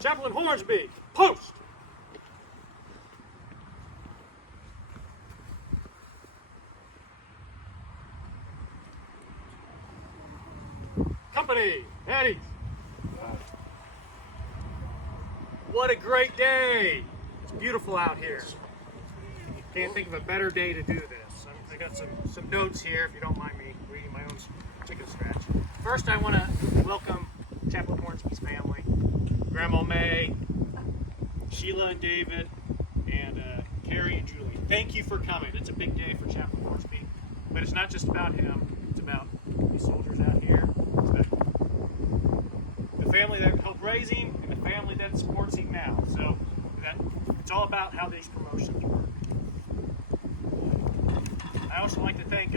Chaplain Hornsby, post! Company, Eddie. What a great day. It's beautiful out here. Can't think of a better day to do this. I got some notes here, if you don't mind me reading my own chicken scratch. First, I want to welcome Chaplain Hornsby's family, Grandma May, Sheila and David, and Carrie and Julie. Thank you for coming. It's a big day for Chaplain Hornsby, but it's not just about him. It's about these soldiers out here. It's about the family that helped raise him and the family that supports him now. So it's all about how these promotions work. I also like to thank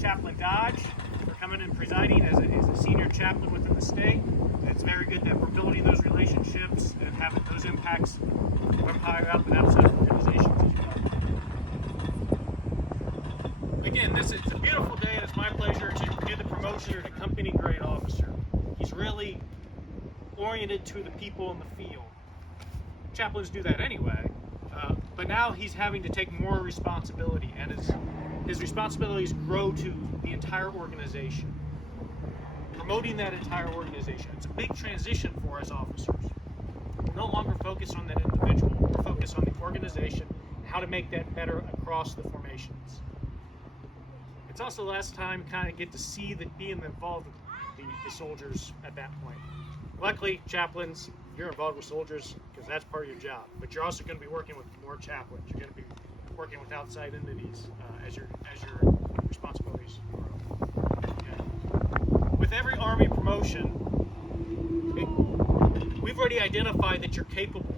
Chaplain Dodge for coming and presiding as a senior chaplain within the state. It's very good that we're building those relationships and having those impacts from higher up and outside organizations as well. Again, it's a beautiful day, and it's my pleasure to do the promotion to company grade officer. He's really oriented to the people in the field. Chaplains do that anyway, but now he's having to take more responsibility, and his responsibilities grow to the entire organization. Promoting that entire organization. It's a big transition for us officers. We're no longer focused on that individual. We're focused on the organization and how to make that better across the formations. It's also the last time kind of get to see being involved with the soldiers at that point. Luckily, chaplains, you're involved with soldiers because that's part of your job. But you're also going to be working with more chaplains. You're going to be working with outside entities as your responsibilities grow. Okay. With every Army promotion, we've already identified that you're capable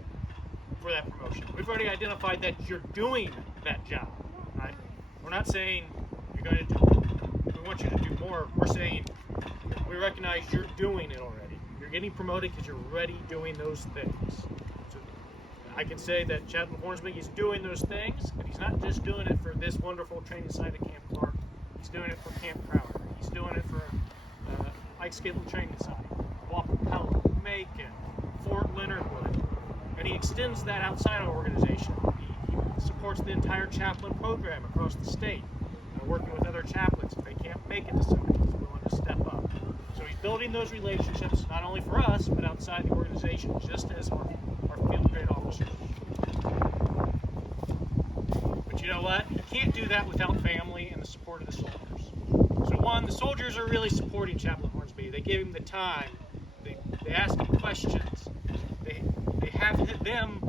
for that promotion. We've already identified that you're doing that job. Right? We're not saying you're going to do. We want you to do more. We're saying we recognize you're doing it already. You're getting promoted because you're already doing those things. So I can say that Chaplain Hornsby is doing those things, and he's not just doing it for this wonderful training site at Camp Clark. He's doing it for Camp Crowder. He's doing it for Mike Skidle Training Site, Wappapella, Macon, Fort Leonard Wood, and he extends that outside our organization. He supports the entire chaplain program across the state, working with other chaplains if they can't make it to somebody who's willing to step up. So he's building those relationships not only for us, but outside the organization, just as our field grade officers. But you know what? You can't do that without family and the support of the soldiers. So one, the soldiers are really supporting Chaplain Hornsby. They give him the time. They ask him questions. They have him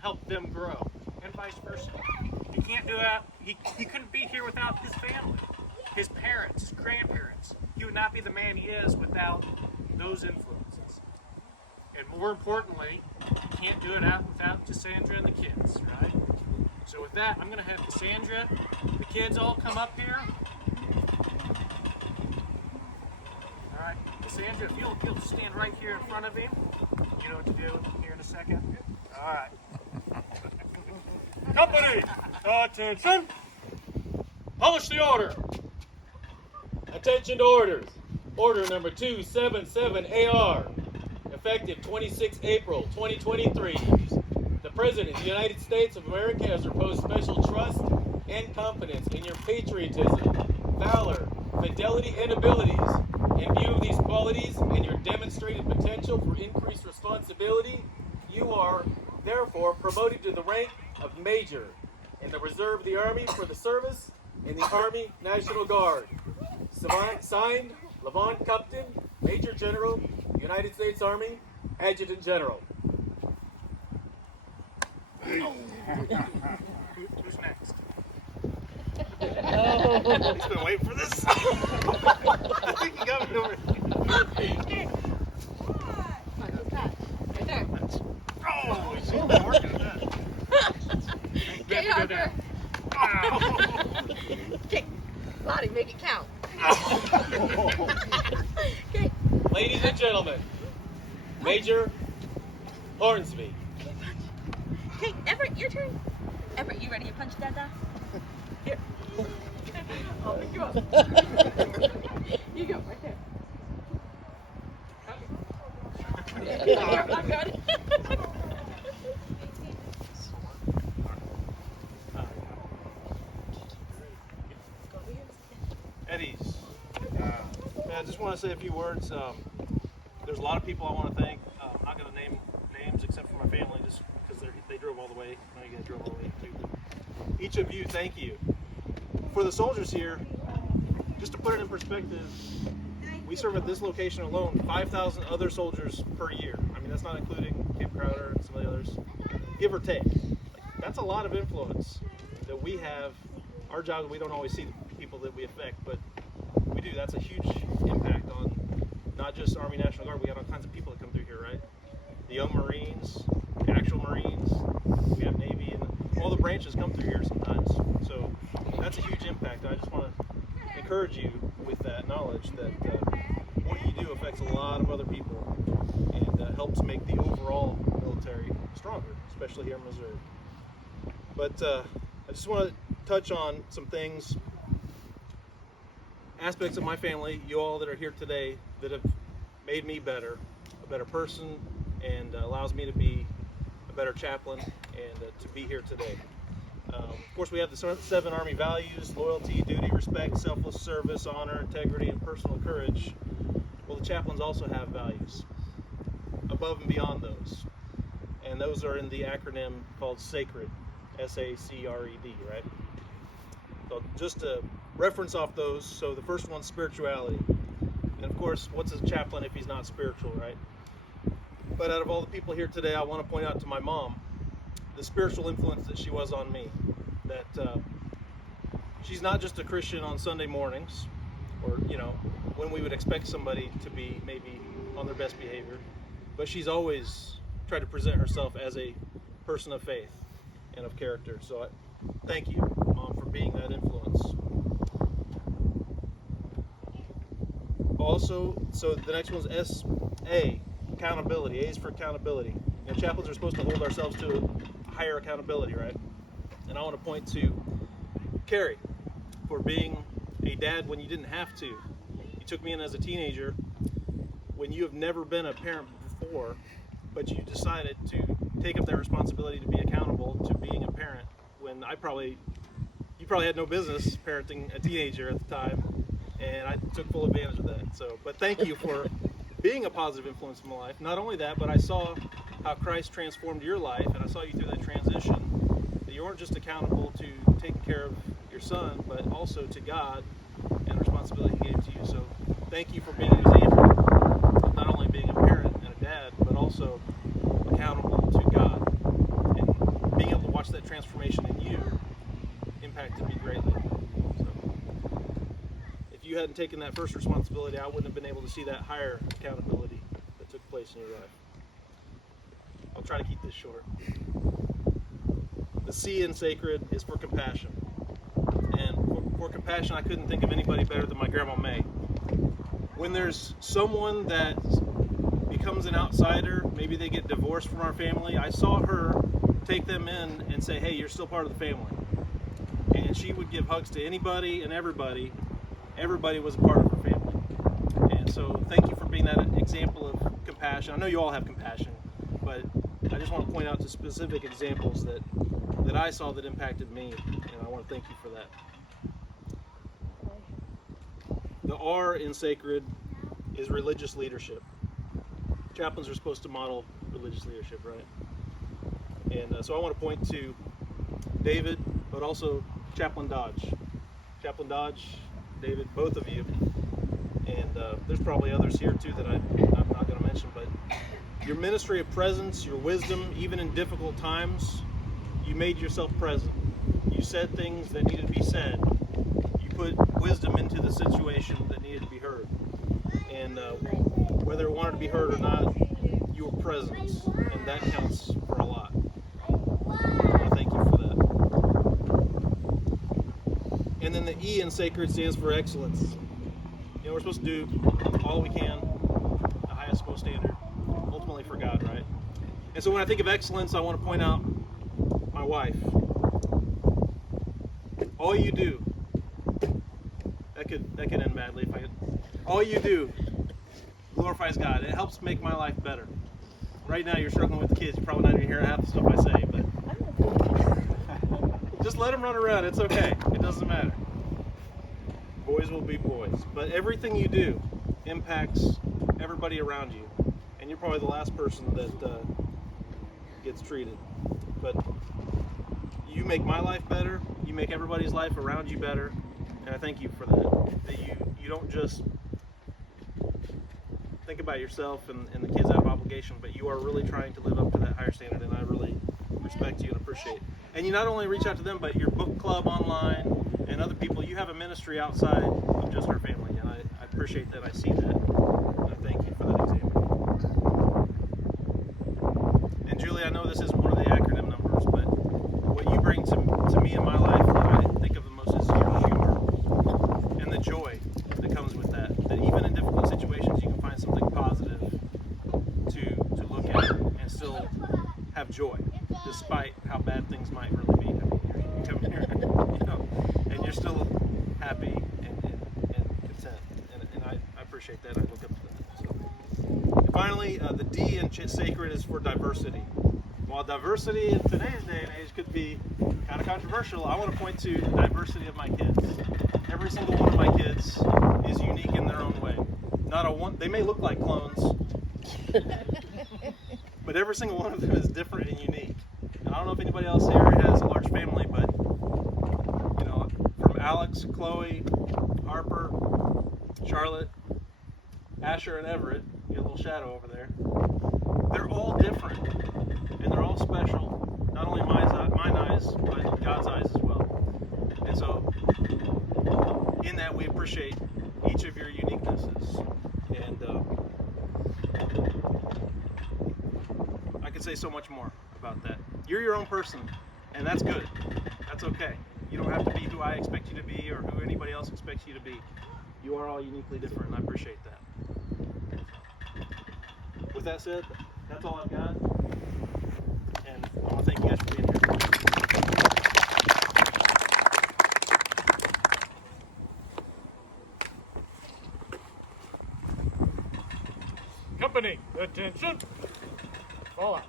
help them grow, and vice versa. He can't do that. He couldn't be here without his family, his parents, his grandparents. He would not be the man he is without those influences. And more importantly, you can't do it without Cassandra and the kids, right? So with that, I'm going to have Cassandra, the kids all come up here. All right, Cassandra, if you'll stand right here in front of him, you know what to do here in a second. All right. Company, attention. Publish the order. Attention to orders. Order number 277AR, effective 26 April 2023. The President of the United States of America has reposed special trust and confidence in your patriotism, valor, fidelity, and abilities. In view of these qualities and your demonstrated potential for increased responsibility, you are therefore promoted to the rank of Major in the Reserve of the Army for the service in the Army National Guard. Signed, Levon Cupton, Major General, United States Army, Adjutant General. Who's next? He's been waiting for this. I think he got me over here. Right there. Oh, he's working at that. Get Harper. Okay, Lottie, make it count. Okay. Ladies and gentlemen, Major Hornsby. Okay, Everett, your turn. Everett, you ready to punch Dada? Here. I'll pick you up. You go, right there. I'm good. just want to say a few words. There's a lot of people I want to thank. I'm not going to name names except for my family, just because they drove all the way. I know you guys drove all the way too. But each of you, thank you. For the soldiers here, just to put it in perspective, we serve at this location alone 5,000 other soldiers per year. I mean, that's not including Camp Crowder and some of the others, give or take. That's a lot of influence that we have. Our job, we don't always see the people that we affect, but we do. That's a huge impact on not just Army National Guard. We got all kinds of people that come through here, right? The young Marines, the actual Marines, we have Navy, and all the branches come through here sometimes. So that's a huge impact. I just want to encourage you with that knowledge that what you do affects a lot of other people and helps make the overall military stronger, especially here in Missouri. But I just want to touch on some things, aspects of my family, you all that are here today, that have made me better, a better person, and allows me to be a better chaplain and to be here today. Of course, we have the 7 Army values: loyalty, duty, respect, selfless service, honor, integrity, and personal courage. Well, the chaplains also have values above and beyond those. And those are in the acronym called SACRED, S-A-C-R-E-D, right? So just to reference off those, so the first one's spirituality. And of course, what's a chaplain if he's not spiritual, right? But out of all the people here today, I want to point out to my mom the spiritual influence that she was on me. That she's not just a Christian on Sunday mornings, or when we would expect somebody to be maybe on their best behavior, but she's always tried to present herself as a person of faith and of character. So I thank you, Mom, for being that influence. Also, so the next one's S-A, accountability. A is for accountability. Chaplains are supposed to hold ourselves to higher accountability, right? And I want to point to Carrie for being a dad when you didn't have to. You took me in as a teenager when you have never been a parent before, but you decided to take up that responsibility to be accountable to being a parent when you probably had no business parenting a teenager at the time, and I took full advantage of that. So, but thank you for being a positive influence in my life. Not only that, but I saw how Christ transformed your life, and I saw you through that transition, that you weren't just accountable to taking care of your son, but also to God and the responsibility he gave to you. So thank you for being an example of not only being a parent and a dad, but also accountable to God. And being able to watch that transformation in you impacted me greatly. So if you hadn't taken that first responsibility, I wouldn't have been able to see that higher accountability that took place in your life. I'll try to keep this short. The C in sacred is for compassion. And for compassion, I couldn't think of anybody better than my Grandma May. When there's someone that becomes an outsider, maybe they get divorced from our family, I saw her take them in and say, hey, you're still part of the family. And she would give hugs to anybody and everybody. Everybody was a part of her family. And so thank you for being that example of compassion. I know you all have compassion, but I just want to point out to specific examples that I saw that impacted me, and I want to thank you for that. The R in sacred is religious leadership. Chaplains are supposed to model religious leadership, right? And so I want to point to David, but also Chaplain Dodge. Chaplain Dodge, David, both of you. And there's probably others here too that I'm not going to mention, but your ministry of presence, your wisdom, even in difficult times, you made yourself present. You said things that needed to be said. You put wisdom into the situation that needed to be heard. And whether it wanted to be heard or not, you were present, and that counts for a lot. I thank you for that. And then the E in sacred stands for excellence. We're supposed to do all we can, the highest supposed standard, ultimately for God, right? And so when I think of excellence, I want to point out my wife. All you do, that could end badly if I could. All you do glorifies God. It helps make my life better. Right now you're struggling with the kids. You're probably not even hearing half the stuff I say, but just let them run around. It's okay. It doesn't matter. Boys will be boys. But everything you do impacts everybody around you, and you're probably the last person that gets treated. But you make my life better. You make everybody's life around you better, and I thank you for that. That you don't just think about yourself and the kids out of obligation, but you are really trying to live up to that higher standard, and I really respect you and appreciate it. And you not only reach out to them, but your book club online and other people. You have a ministry outside of just our family, and I appreciate that. I see that. And I thank you for that example. And Julie, I know this isn't one of the acronym numbers, but what you bring to me in my life that I think of the most is your humor and the joy that comes with that. That even in difficult situations, you can find something positive to look at and still have joy, despite how bad things might really be. I mean, you come here, and you're still happy and content, and I appreciate that. I look up to that. So, and finally, the D in sacred is for diversity. While diversity in today's day and age could be kind of controversial, I want to point to the diversity of my kids. Every single one of my kids is unique in their own way. Not a one. They may look like clones, but every single one of them is different and unique. And I don't know if anybody else here has a large family, but from Alex, Chloe, Harper, Charlotte, Asher, and Everett, you got a little shadow over there. They're all different, and they're all special. Not only mine eyes, but in God's eyes as well. And so, in that, we appreciate each of your uniquenesses. And I could say so much more about that. You're your own person, and that's good. That's okay. You don't have to be who I expect you to be or who anybody else expects you to be. You are all uniquely different, and I appreciate that. With that said, that's all I've got. And I want to thank you guys for being here. Company, attention. Fall out.